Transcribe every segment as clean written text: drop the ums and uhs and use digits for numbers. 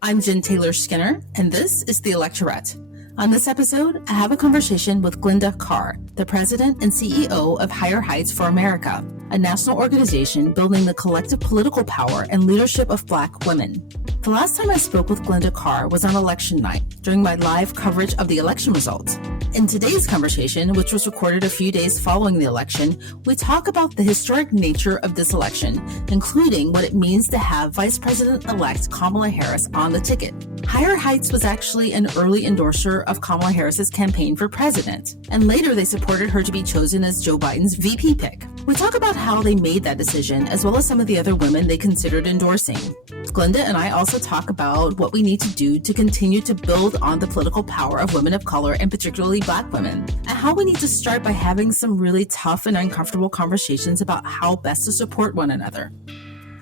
I'm Jen Taylor Skinner, and this is the Electorette. On this episode, I have a conversation with Glynda Carr, the president and CEO of Higher Heights for America, a national organization building the collective political power and leadership of Black women. The last time I spoke with Glynda Carr was on election night, during my live coverage of the election results. In today's conversation, which was recorded a few days following the election, we talk about the historic nature of this election, including what it means to have Vice President-elect Kamala Harris on the ticket. Higher Heights was actually an early endorser of Kamala Harris's campaign for president, and later they supported her to be chosen as Joe Biden's VP pick. We talk about how they made that decision, as well as some of the other women they considered endorsing. Glynda and I also talk about what we need to do to continue to build on the political power of women of color, and particularly Black women, and how we need to start by having some really tough and uncomfortable conversations about how best to support one another.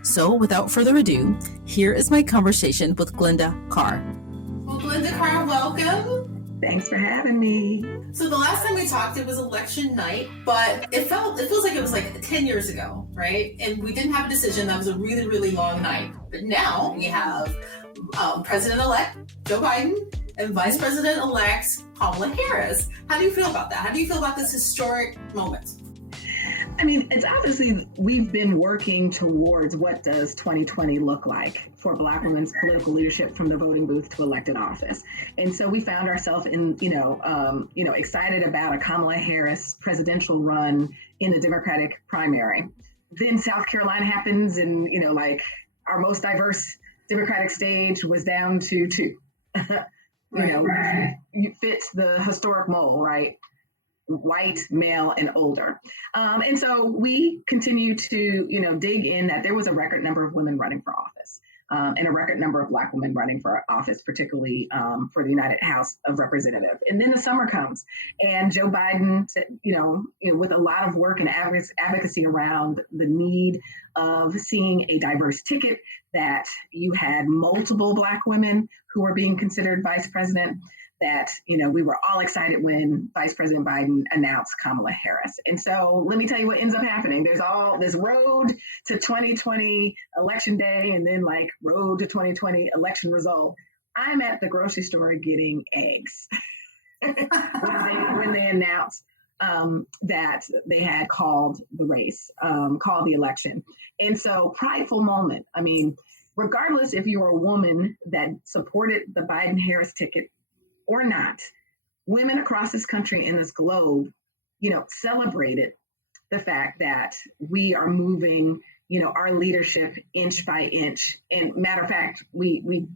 So without further ado, here is my conversation with Glynda Carr. Well, Glynda Carr, welcome. Thanks for having me. So the last time we talked, it was election night, but it feels like it was like 10 years ago, right? And we didn't have a decision. That was a really, really long night. But now we have President-elect Joe Biden and Vice President-elect Kamala Harris. How do you feel about that? How do you feel about this historic moment? I mean, it's obviously we've been working towards what does 2020 look like for Black women's political leadership from the voting booth to elected office. And so we found ourselves in, excited about a Kamala Harris presidential run in the Democratic primary. Then South Carolina happens and, our most diverse Democratic stage was down to two. Fits the historic mold, right? White, male, and older. And so we continue to, dig in that there was a record number of women running for office and a record number of Black women running for office, particularly for the United House of Representatives. And then the summer comes and Joe Biden, with a lot of work and advocacy around the need of seeing a diverse ticket, that you had multiple Black women who were being considered vice president, that, we were all excited when Vice President Biden announced Kamala Harris. And so let me tell you what ends up happening. There's all this road to 2020 election day and then road to 2020 election result. I'm at the grocery store getting eggs when they announced that they had called the race, called the election. And so prideful moment. I mean, regardless if you were a woman that supported the Biden-Harris ticket or not, women across this country and this globe, celebrated the fact that we are moving, our leadership inch by inch. And matter of fact, we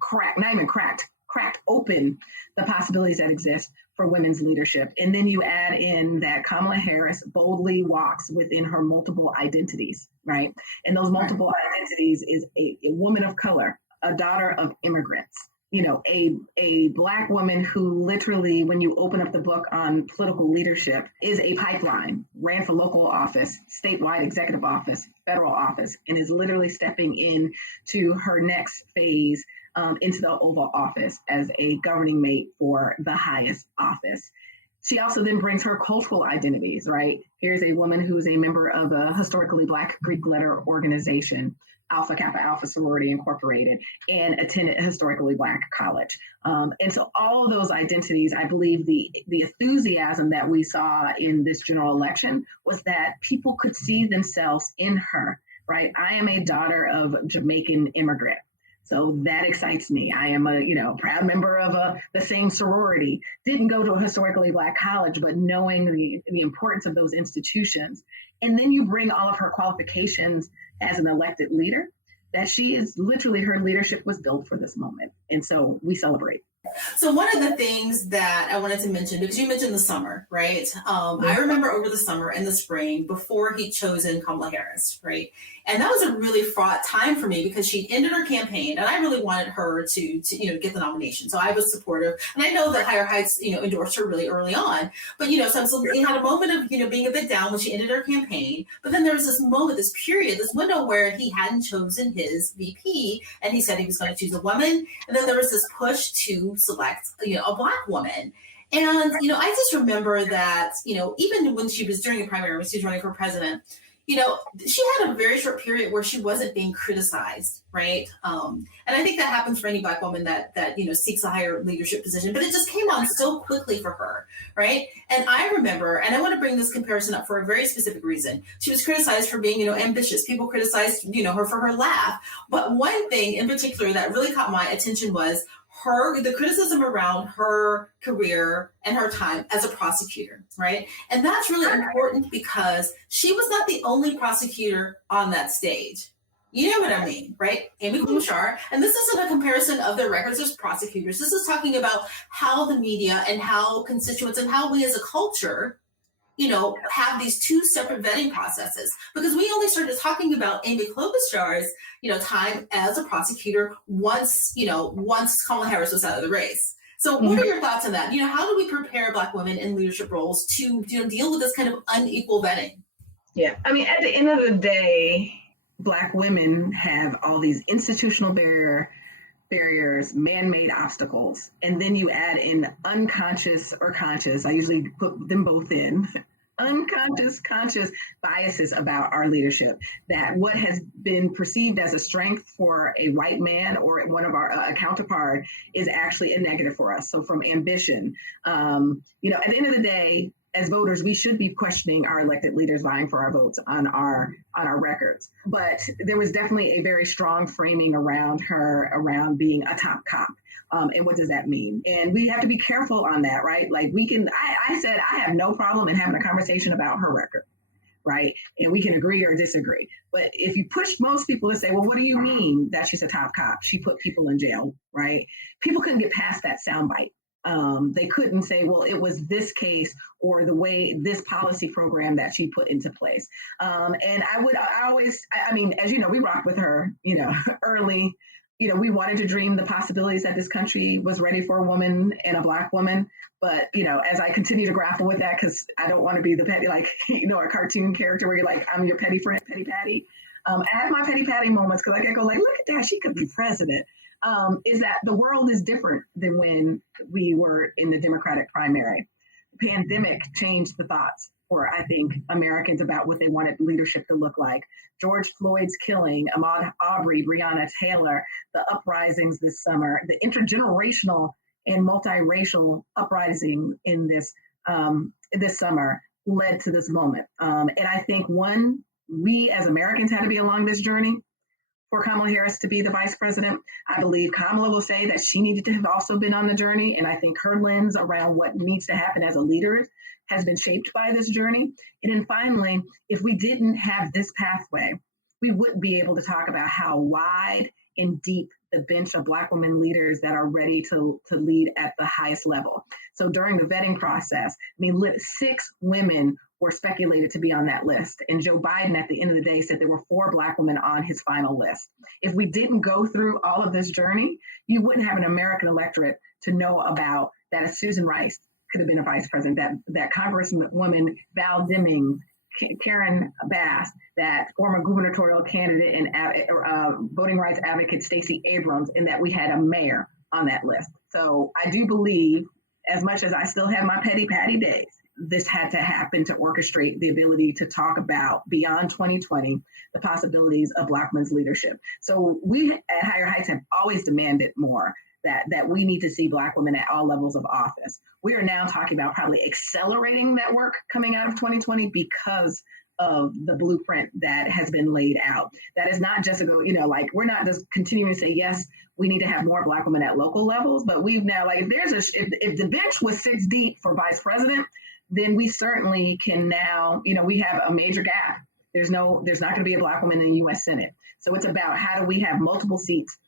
cracked open the possibilities that exist for women's leadership. And then you add in that Kamala Harris boldly walks within her multiple identities, right? And those multiple identities is a woman of color, a daughter of immigrants, a Black woman who literally, when you open up the book on political leadership, is a pipeline, ran for local office, statewide executive office, federal office, and is literally stepping in to her next phase into the Oval Office as a governing mate for the highest office. She also then brings her cultural identities, right? Here's a woman who is a member of a historically Black Greek letter organization, Alpha Kappa Alpha Sorority Incorporated, and attended a historically Black college. And so all of those identities, I believe the enthusiasm that we saw in this general election was that people could see themselves in her, right? I am a daughter of Jamaican immigrant. So that excites me. I am a, proud member of the same sorority. Didn't go to a historically Black college, but knowing the importance of those institutions. And then you bring all of her qualifications as an elected leader, that she is literally, her leadership was built for this moment. And so we celebrate. So one of the things that I wanted to mention, because you mentioned the summer, right? I remember over the summer and the spring before he'd chosen Kamala Harris, right? And that was a really fraught time for me because she ended her campaign and I really wanted her to get the nomination. So I was supportive. And I know that Higher Heights, endorsed her really early on. But, so we had a moment of, being a bit down when she ended her campaign. But then there was this moment, this period, this window where he hadn't chosen his VP and he said he was going to choose a woman. And then there was this push to select, a Black woman. And, I just remember that, even when she was during the primary, when she was running for president, she had a very short period where she wasn't being criticized, right? And I think that happens for any Black woman that seeks a higher leadership position, but it just came on so quickly for her, right? And I remember, and I want to bring this comparison up for a very specific reason. She was criticized for being, ambitious. People criticized, her for her laugh. But one thing in particular that really caught my attention was the criticism around her career and her time as a prosecutor, right? And that's really important because she was not the only prosecutor on that stage. You know what I mean, right? Amy Klobuchar. And this isn't a comparison of their records as prosecutors. This is talking about how the media and how constituents and how we as a culture, have these two separate vetting processes, because we only started talking about Amy Klobuchar's, time as a prosecutor once Kamala Harris was out of the race. So what are your thoughts on that? How do we prepare Black women in leadership roles to deal with this kind of unequal vetting? Yeah, I mean, at the end of the day, Black women have all these institutional barriers, man-made obstacles, and then you add in unconscious or conscious, I usually put them both in, unconscious, conscious biases about our leadership, that what has been perceived as a strength for a white man or one of our counterpart is actually a negative for us. So from ambition, at the end of the day, as voters, we should be questioning our elected leaders vying for our votes on our records. But there was definitely a very strong framing around her, around being a top cop. And what does that mean? And we have to be careful on that, right? Like I said, I have no problem in having a conversation about her record, right? And we can agree or disagree. But if you push most people to say, well, what do you mean that she's a top cop? She put people in jail, right? People couldn't get past that soundbite. They couldn't say, well, it was this case or the way this policy program that she put into place. And I mean, as you know, we rocked with her, early. We wanted to dream the possibilities that this country was ready for a woman and a Black woman. But, as I continue to grapple with that, because I don't want to be the petty, a cartoon character where you're like, I'm your petty friend, petty patty. I have my petty patty moments because I can go look at that, she could be president. Is that the world is different than when we were in the Democratic primary. The pandemic changed the thoughts for, I think, Americans about what they wanted leadership to look like. George Floyd's killing, Ahmaud Arbery, Breonna Taylor, the uprisings this summer, the intergenerational and multiracial uprising in this summer led to this moment. And I think, we as Americans had to be along this journey for Kamala Harris to be the vice president. I believe Kamala will say that she needed to have also been on the journey. And I think her lens around what needs to happen as a leader has been shaped by this journey. And then finally, if we didn't have this pathway, we wouldn't be able to talk about how wide and deep the bench of Black women leaders that are ready to lead at the highest level. So during the vetting process, 6 women were speculated to be on that list. And Joe Biden at the end of the day said there were 4 Black women on his final list. If we didn't go through all of this journey, you wouldn't have an American electorate to know about that a Susan Rice could have been a vice president, that Congresswoman Val Demings, Karen Bass, that former gubernatorial candidate and voting rights advocate Stacey Abrams, and that we had a mayor on that list. So I do believe, as much as I still have my petty patty days, this had to happen to orchestrate the ability to talk about beyond 2020, the possibilities of Black women's leadership. So we at Higher Heights have always demanded more, that we need to see Black women at all levels of office. We are now talking about probably accelerating that work coming out of 2020 because of the blueprint that has been laid out. That is not just we're not just continuing to say, yes, we need to have more Black women at local levels, but we've now, if the bench was 6 deep for vice president, then we certainly can now, we have a major gap. There's not going to be a Black woman in the U.S. Senate. So it's about how do we have multiple seats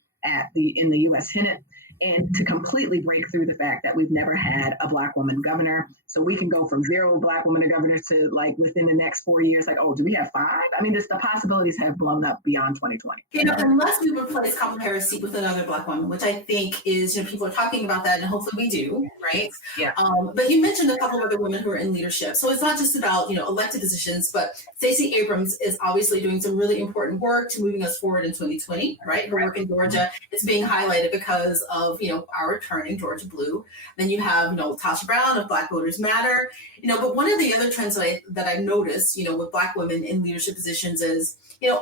in the U.S. Senate, and to completely break through the fact that we've never had a Black woman governor. So we can go from 0 Black women governors to within the next 4 years, do we have 5? I mean, the possibilities have blown up beyond 2020. Unless we replace Kamala Harris' seat with another Black woman, which I think is, people are talking about that, and hopefully we do, right? Yeah. But you mentioned a couple of other women who are in leadership. So it's not just about, elected positions, but Stacey Abrams is obviously doing some really important work to moving us forward in 2020, right? Her work in Georgia is being highlighted because of of, our returning Georgia Blue. Then you have, Tasha Brown of Black Voters Matter. But one of the other trends that I noticed, with Black women in leadership positions is,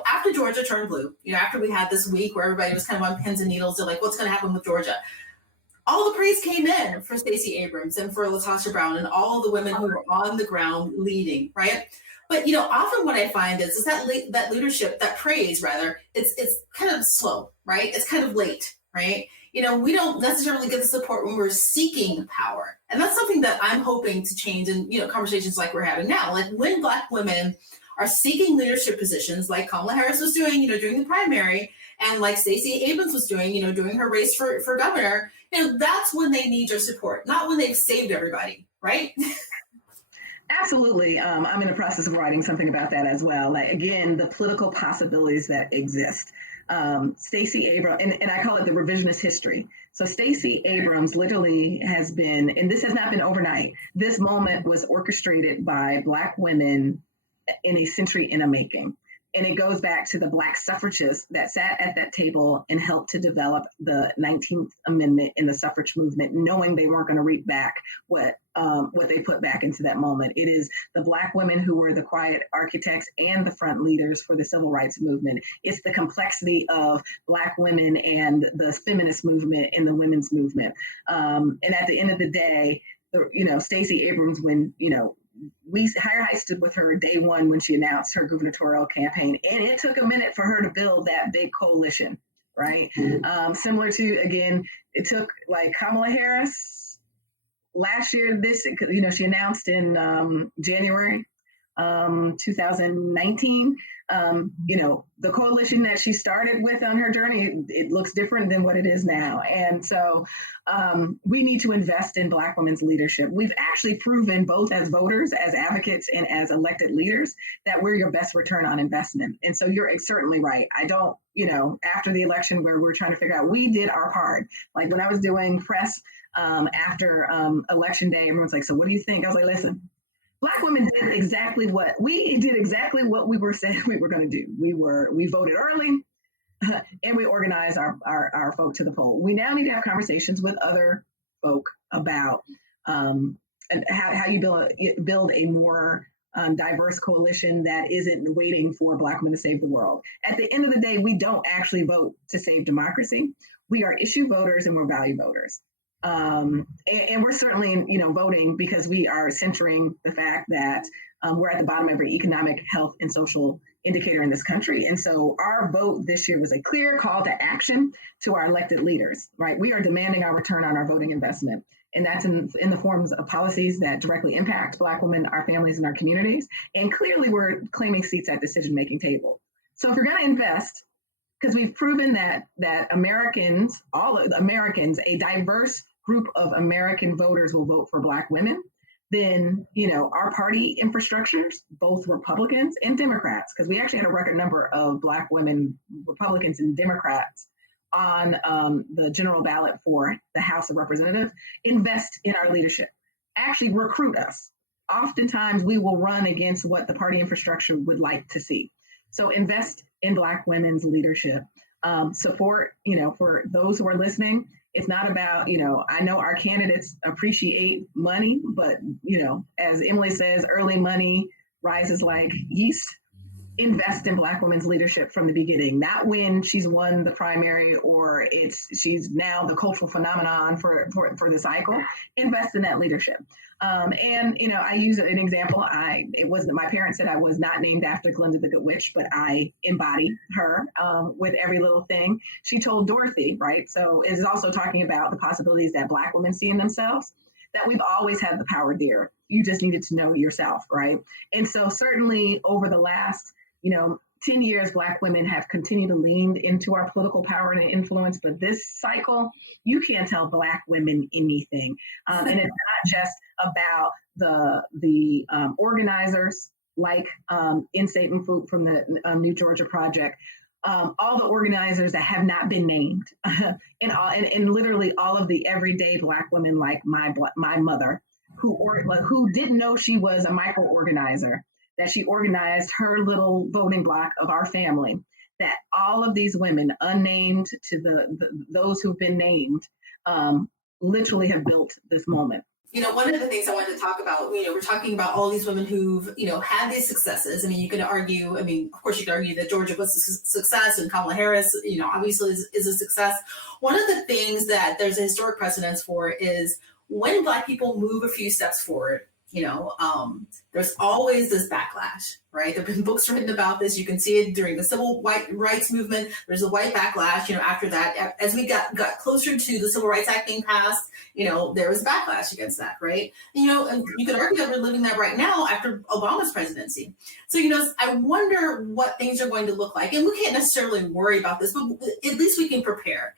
after Georgia turned blue, after we had this week where everybody was kind of on pins and needles, they're like, what's going to happen with Georgia? All the praise came in for Stacey Abrams and for LaTosha Brown and all of the women who were on the ground leading, right? But often what I find is that that leadership, that praise rather, it's kind of slow, right? It's kind of late, right? We don't necessarily get the support when we're seeking power, and that's something that I'm hoping to change in conversations like we're having now. Like when Black women are seeking leadership positions, like Kamala Harris was doing, during the primary, and like Stacey Abrams was doing, during her race for governor. That's when they need your support, not when they've saved everybody, right? Absolutely. I'm in the process of writing something about that as well. Like, again, the political possibilities that exist. Stacey Abrams, and I call it the revisionist history. So Stacey Abrams literally has been, and this has not been overnight, this moment was orchestrated by Black women in a century in a making. And it goes back to the Black suffragists that sat at that table and helped to develop the 19th Amendment in the suffrage movement, knowing they weren't going to reap back what they put back into that moment. It is the Black women who were the quiet architects and the front leaders for the civil rights movement. It's the complexity of Black women and the feminist movement and the women's movement. And at the end of the day, Stacey Abrams, when, Higher Heights stood with her day one when she announced her gubernatorial campaign, and it took a minute for her to build that big coalition, right? Mm-hmm. Similar to, again, it took like Kamala Harris last year, she announced in January 2019, the coalition that she started with on her journey, it looks different than what it is now. And so we need to invest in Black women's leadership. We've actually proven both as voters, as advocates, and as elected leaders that we're your best return on investment. And so you're certainly right. I don't, after the election where we're trying to figure out, we did our part. Like when I was doing press after election day, everyone's like, so what do you think? I was like, listen, Black women did exactly what we were saying we were going to do. We voted early and we organized our folk to the poll. We now need to have conversations with other folk about how you build a more diverse coalition that isn't waiting for Black women to save the world. At the end of the day, we don't actually vote to save democracy. We are issue voters and we're value voters. And we're certainly, voting because we are centering the fact that we're at the bottom of every economic, health, and social indicator in this country. And so our vote this year was a clear call to action to our elected leaders, right? We are demanding our return on our voting investment. And that's in the forms of policies that directly impact Black women, our families, and our communities. And clearly we're claiming seats at decision-making table. So if we're going to invest, because we've proven that Americans, all Americans, a diverse group of American voters will vote for Black women, then, our party infrastructures, both Republicans and Democrats, because we actually had a record number of Black women, Republicans and Democrats on the general ballot for the House of Representatives, invest in our leadership, actually recruit us. Oftentimes we will run against what the party infrastructure would like to see. So invest in Black women's leadership. Support, for those who are listening, it's not about, I know our candidates appreciate money, but, as Emily says, early money rises like yeast. Invest in Black women's leadership from the beginning, not when she's won the primary or she's now the cultural phenomenon for the cycle. Invest in that leadership. And, I use an example. It wasn't, my parents said I was not named after Glynda the Good Witch, but I embody her with every little thing. She told Dorothy, right? So it's also talking about the possibilities that Black women see in themselves, that we've always had the power, dear. You just needed to know yourself, right? And so certainly over the last, 10 years, Black women have continued to lean into our political power and influence, but this cycle, you can't tell Black women anything. And it's not just about the organizers like In-State and Food from the New Georgia Project, all the organizers that have not been named, and literally all of the everyday Black women like my mother, who didn't know she was a micro-organizer, that she organized her little voting block of our family, that all of these women, unnamed to those who've been named, literally have built this moment. One of the things I wanted to talk about, we're talking about all these women who've, had these successes. I mean, you could argue, of course you could argue that Georgia was a success and Kamala Harris, obviously is a success. One of the things that there's a historic precedence for is when Black people move a few steps forward, there's always this backlash, right? There have been books written about this. You can see it during the civil rights movement. There's a white backlash, after that, as we got closer to the Civil Rights Act being passed, there was backlash against that, right? And you could argue that we're living that right now after Obama's presidency. So, I wonder what things are going to look like. And we can't necessarily worry about this, but at least we can prepare.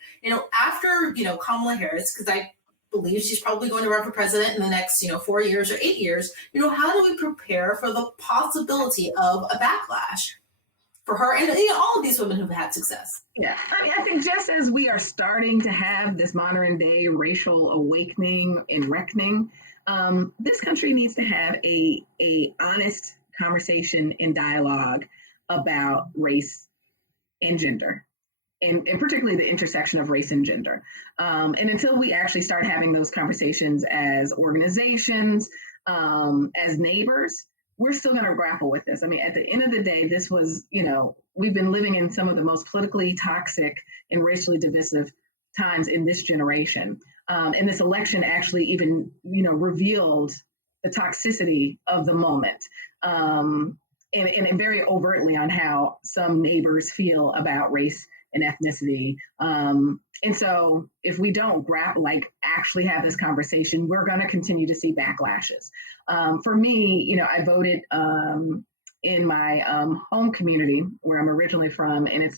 After, Kamala Harris, because I believe she's probably going to run for president in the next, 4 years or 8 years. How do we prepare for the possibility of a backlash for her and all of these women who've had success? Yeah, I think just as we are starting to have this modern day racial awakening and reckoning, this country needs to have a honest conversation and dialogue about race and gender. And particularly the intersection of race and gender. And until we actually start having those conversations as organizations, as neighbors, we're still going to grapple with this. At the end of the day, this was, we've been living in some of the most politically toxic and racially divisive times in this generation. And this election actually even, revealed the toxicity of the moment. And very overtly on how some neighbors feel about race and ethnicity. And so if we don't actually have this conversation, we're going to continue to see backlashes. For me, I voted in my home community where I'm originally from. And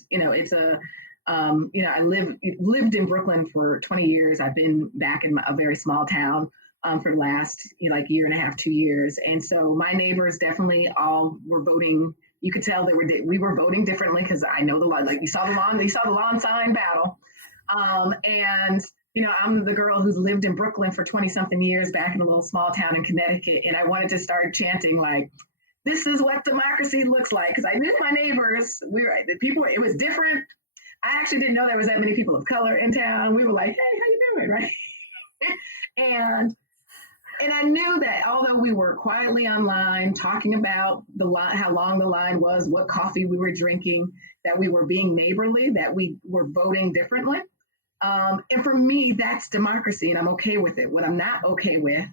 I lived in Brooklyn for 20 years. I've been back in a very small town for the last year and a half, 2 years. And so my neighbors definitely all were voting. You could tell we were voting differently because I know the lawn. You saw the lawn sign battle, and I'm the girl who's lived in Brooklyn for 20 something years, back in a little small town in Connecticut, and I wanted to start chanting "This is what democracy looks like," because I knew my neighbors. It was different. I actually didn't know there was that many people of color in town. We were like, "Hey, how you doing?" Right, And I knew that although we were quietly online talking about how long the line was, what coffee we were drinking, that we were being neighborly, that we were voting differently. And for me, that's democracy, and I'm okay with it. What I'm not okay with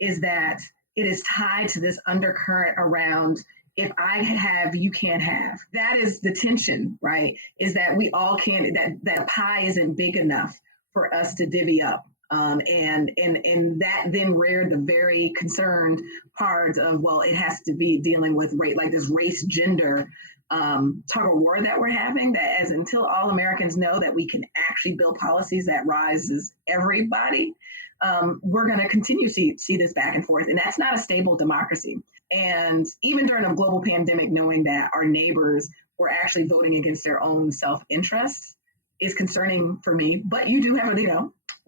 is that it is tied to this undercurrent around if I have, you can't have. That is the tension, right? Is that we all can't, that pie isn't big enough for us to divvy up. And that then reared the very concerned parts of, well, it has to be dealing with race, this race gender tug of war that we're having, that until all Americans know that we can actually build policies that rises everybody, we're going to continue to see this back and forth. And that's not a stable democracy. And even during a global pandemic, knowing that our neighbors were actually voting against their own self-interest is concerning for me. But you do have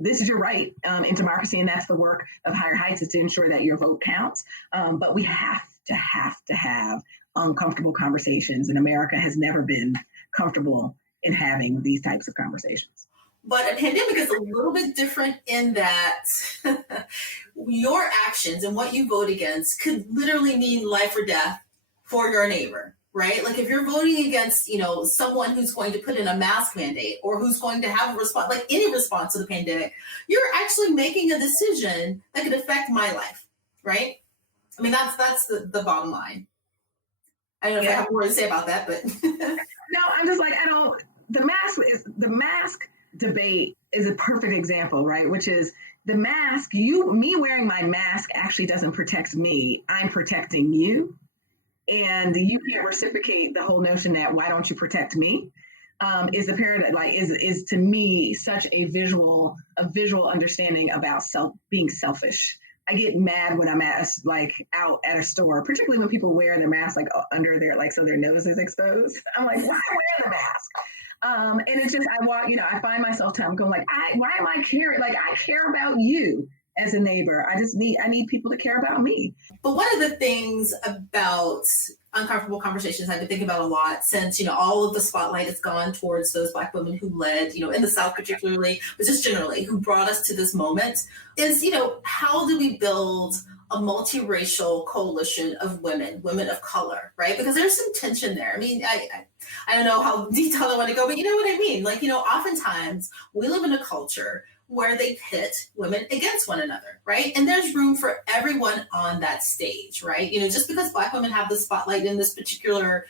this is your right in democracy, and that's the work of Higher Heights, is to ensure that your vote counts. But we have to have uncomfortable conversations, and America has never been comfortable in having these types of conversations. But a pandemic is a little bit different in that your actions and what you vote against could literally mean life or death for your neighbor. Right? If you're voting against, someone who's going to put in a mask mandate or who's going to have a response, any response to the pandemic, you're actually making a decision that could affect my life, right? That's the bottom line. I don't know if I have more to say about that, but no, I'm just the mask debate is a perfect example, right? Which is the mask, me wearing my mask actually doesn't protect me. I'm protecting you. And you can't reciprocate the whole notion that why don't you protect me is the paradigm, is to me such a visual understanding about being selfish. I get mad when I'm out at a store, particularly when people wear their mask under their so their nose is exposed. I'm like, why wear the mask? And it's just I find myself going why am I caring? I care about you as a neighbor. I need people to care about me. But one of the things about uncomfortable conversations I've been thinking about a lot since, all of the spotlight has gone towards those Black women who led, in the South particularly, but just generally, who brought us to this moment is, how do we build a multiracial coalition of women of color, right? Because there's some tension there. I mean, I don't know how detailed I want to go, but you know what I mean? Like, oftentimes we live in a culture where they pit women against one another, right? And there's room for everyone on that stage, right? Just because Black women have the spotlight in this particular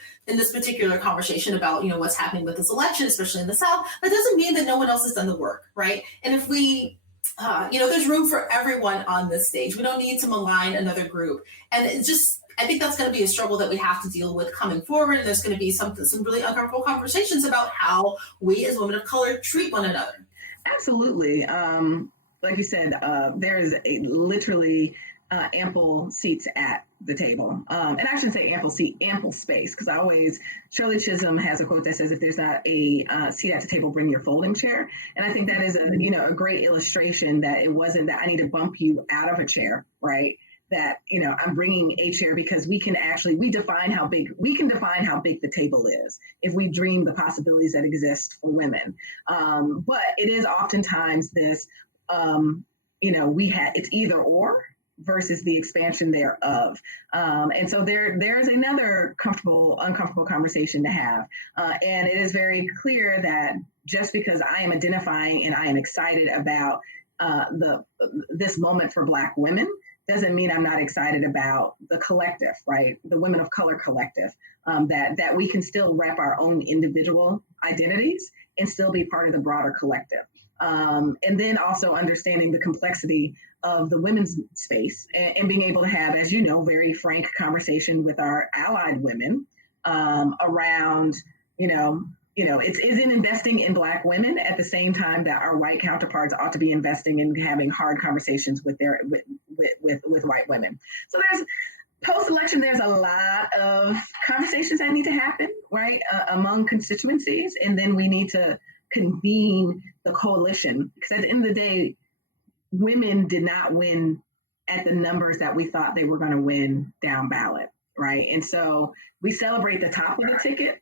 conversation about, what's happening with this election, especially in the South, that doesn't mean that no one else has done the work, right? And if we there's room for everyone on this stage. We don't need to malign another group. And I think that's going to be a struggle that we have to deal with coming forward. And there's going to be some really uncomfortable conversations about how we as women of color treat one another. Absolutely. Like you said, there is literally ample seats at the table. And I shouldn't say ample space, because Shirley Chisholm has a quote that says, if there's not a seat at the table, bring your folding chair. And I think that is a great illustration that it wasn't that I need to bump you out of a chair, right? That, I'm bringing a chair because we can define how big the table is if we dream the possibilities that exist for women. But it is oftentimes this, it's either or versus the expansion thereof. And so there's another uncomfortable conversation to have. And it is very clear that just because I am identifying and I am excited about this moment for Black women doesn't mean I'm not excited about the collective, right? The women of color collective, that we can still wrap our own individual identities and still be part of the broader collective. And then also understanding the complexity of the women's space and being able to have, as very frank conversation with our allied women around, is in investing in Black women at the same time that our white counterparts ought to be investing in having hard conversations with white women. So post-election, there's a lot of conversations that need to happen, right, among constituencies, and then we need to convene the coalition, because at the end of the day, women did not win at the numbers that we thought they were going to win down ballot, right? And so we celebrate the top of the ticket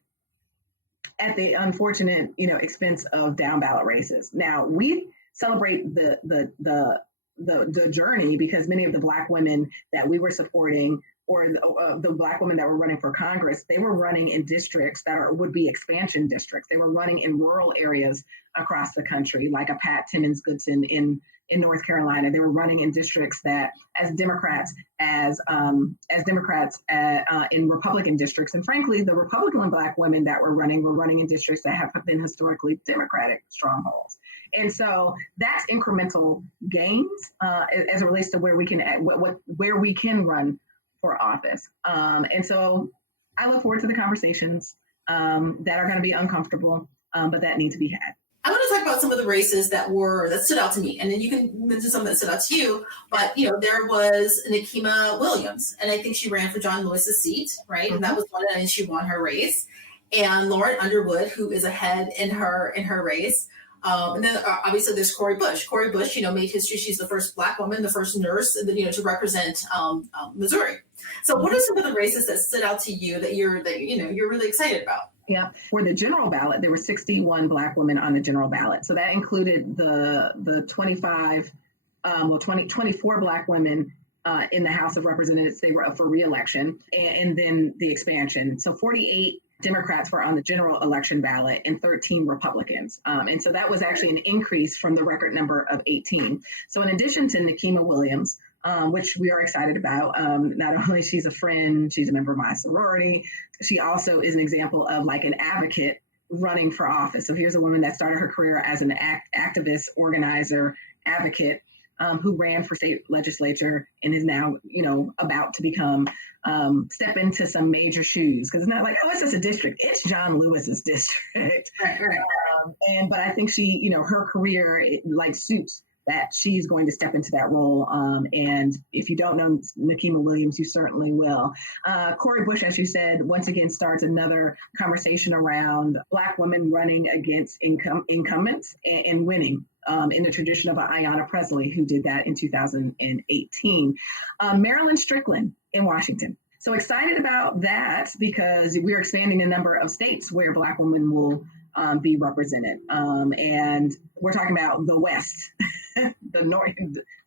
at the unfortunate, expense of down ballot races. Now we celebrate the journey, because many of the Black women that we were supporting, or the Black women that were running for Congress, they were running in districts that would be expansion districts. They were running in rural areas across the country, like a Pat Timmons Goodson in North Carolina. They were running in districts that, as Democrats in Republican districts, and frankly, the Republican Black women that were running in districts that have been historically Democratic strongholds. And so that's incremental gains as it relates to where we can run for office. And so I look forward to the conversations that are going to be uncomfortable, but that need to be had. I want to talk about some of the races that stood out to me, and then you can mention some that stood out to you. But there was Nikema Williams, and I think she ran for John Lewis's seat, right? Mm-hmm. And that was one, and she won her race. And Lauren Underwood, who is ahead in her race. And then obviously there's Cori Bush. Cori Bush, made history. She's the first Black woman, the first nurse, to represent Missouri. So, what are some of the races that stood out to you that you're really excited about? Yeah, for the general ballot, there were 61 Black women on the general ballot. So that included the 24 Black women in the House of Representatives. They were up for re-election, and then the expansion. So 48 Democrats were on the general election ballot and 13 Republicans. And so that was actually an increase from the record number of 18. So in addition to Nikema Williams, which we are excited about, not only she's a friend, she's a member of my sorority, she also is an example of like an advocate running for office. So here's a woman that started her career as an activist, organizer, advocate, who ran for state legislature and is now, about to become, step into some major shoes. Because it's not like, it's just a district. It's John Lewis's district. Right. But I think she, her career suits that she's going to step into that role. And if you don't know Nikema Williams, you certainly will. Cori Bush, as you said, once again starts another conversation around Black women running against incumbents and winning. In the tradition of Ayanna Pressley, who did that in 2018. Marilyn Strickland in Washington. So excited about that because we're expanding the number of states where Black women will be represented. And we're talking about the West, the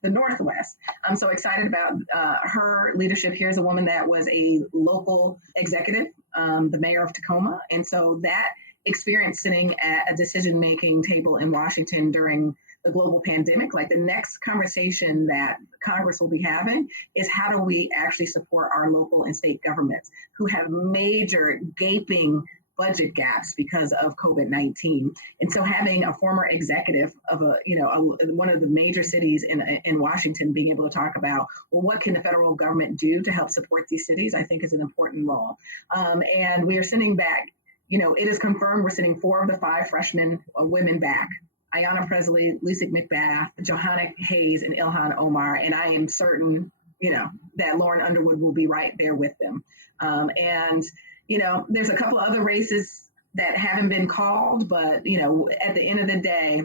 Northwest. I'm so excited about her leadership. Here's a woman that was a local executive, the mayor of Tacoma. And so that experience sitting at a decision-making table in Washington during the global pandemic, like the next conversation that Congress will be having is how do we actually support our local and state governments who have major gaping budget gaps because of COVID-19. And so having a former executive of one of the major cities in Washington being able to talk about, well, what can the federal government do to help support these cities, I think is an important role. And we are sending back, it is confirmed we're sending 4 of the 5 freshman women back. Ayanna Presley, Lisa McBath, Johanna Hayes, and Ilhan Omar. And I am certain, that Lauren Underwood will be right there with them. There's a couple other races that haven't been called, but, at the end of the day,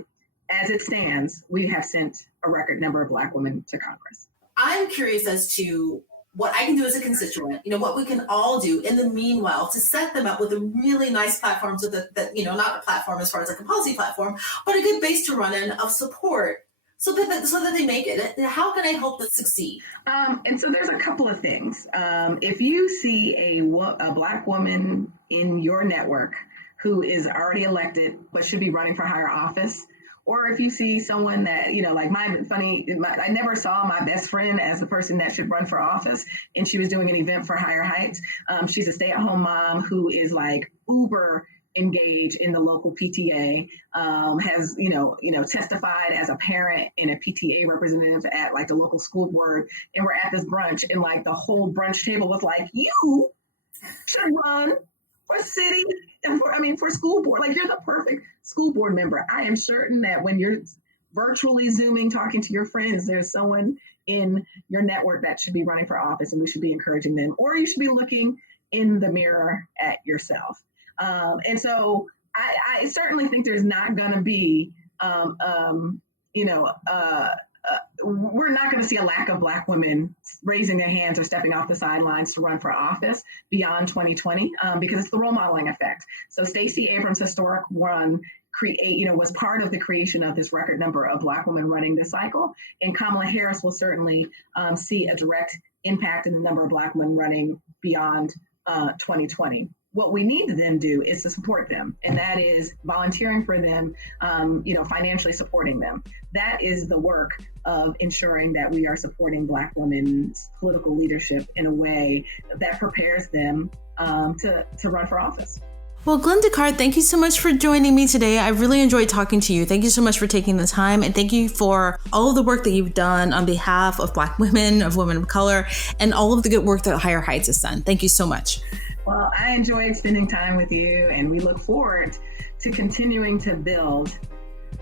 as it stands, we have sent a record number of Black women to Congress. I'm curious as to what I can do as a constituent, what we can all do in the meanwhile to set them up with a really nice platform so that not a platform as far as like a policy platform, but a good base to run in of support so that they make it. How can I help them succeed? And so there's a couple of things. If you see a Black woman in your network who is already elected but should be running for higher office, or if you see someone that, I never saw my best friend as the person that should run for office, and she was doing an event for Higher Heights. She's a stay-at-home mom who is like uber engaged in the local PTA, has, testified as a parent and a PTA representative at like the local school board. And we're at this brunch and like the whole brunch table was like, you should run for city and for school board. Like, you're the perfect school board member. I am certain that when you're virtually Zooming, talking to your friends, there's someone in your network that should be running for office, and we should be encouraging them, or you should be looking in the mirror at yourself. And so I certainly think there's not going to be, we're not going to see a lack of Black women raising their hands or stepping off the sidelines to run for office beyond 2020, because it's the role modeling effect. So Stacey Abrams' historic run was part of the creation of this record number of Black women running this cycle. And Kamala Harris will certainly see a direct impact in the number of Black women running beyond 2020. What we need to then do is to support them, and that is volunteering for them, financially supporting them. That is the work of ensuring that we are supporting Black women's political leadership in a way that prepares them to run for office. Well, Glynda Carr, thank you so much for joining me today. I really enjoyed talking to you. Thank you so much for taking the time, and thank you for all of the work that you've done on behalf of Black women, of women of color, and all of the good work that Higher Heights has done. Thank you so much. Well, I enjoyed spending time with you, and we look forward to continuing to build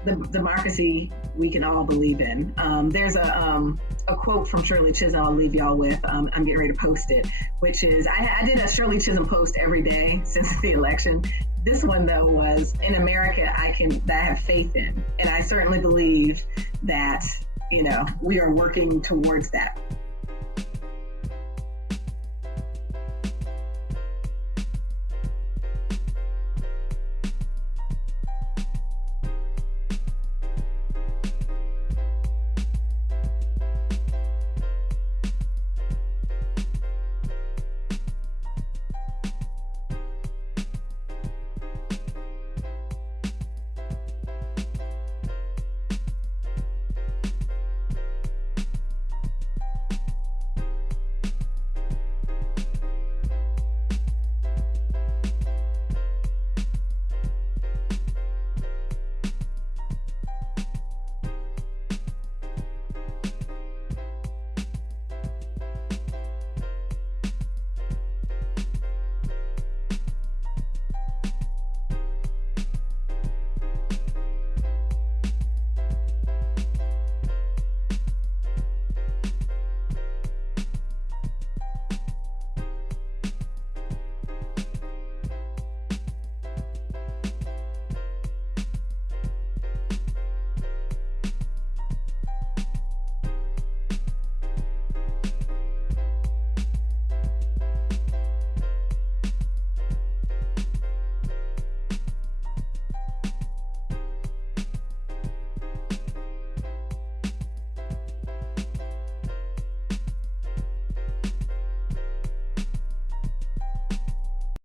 the democracy we can all believe in. There's a quote from Shirley Chisholm I'll leave y'all with. I'm getting ready to post it, which is, I did a Shirley Chisholm post every day since the election. This one, though, was, in America, that I have faith in. And I certainly believe that, we are working towards that.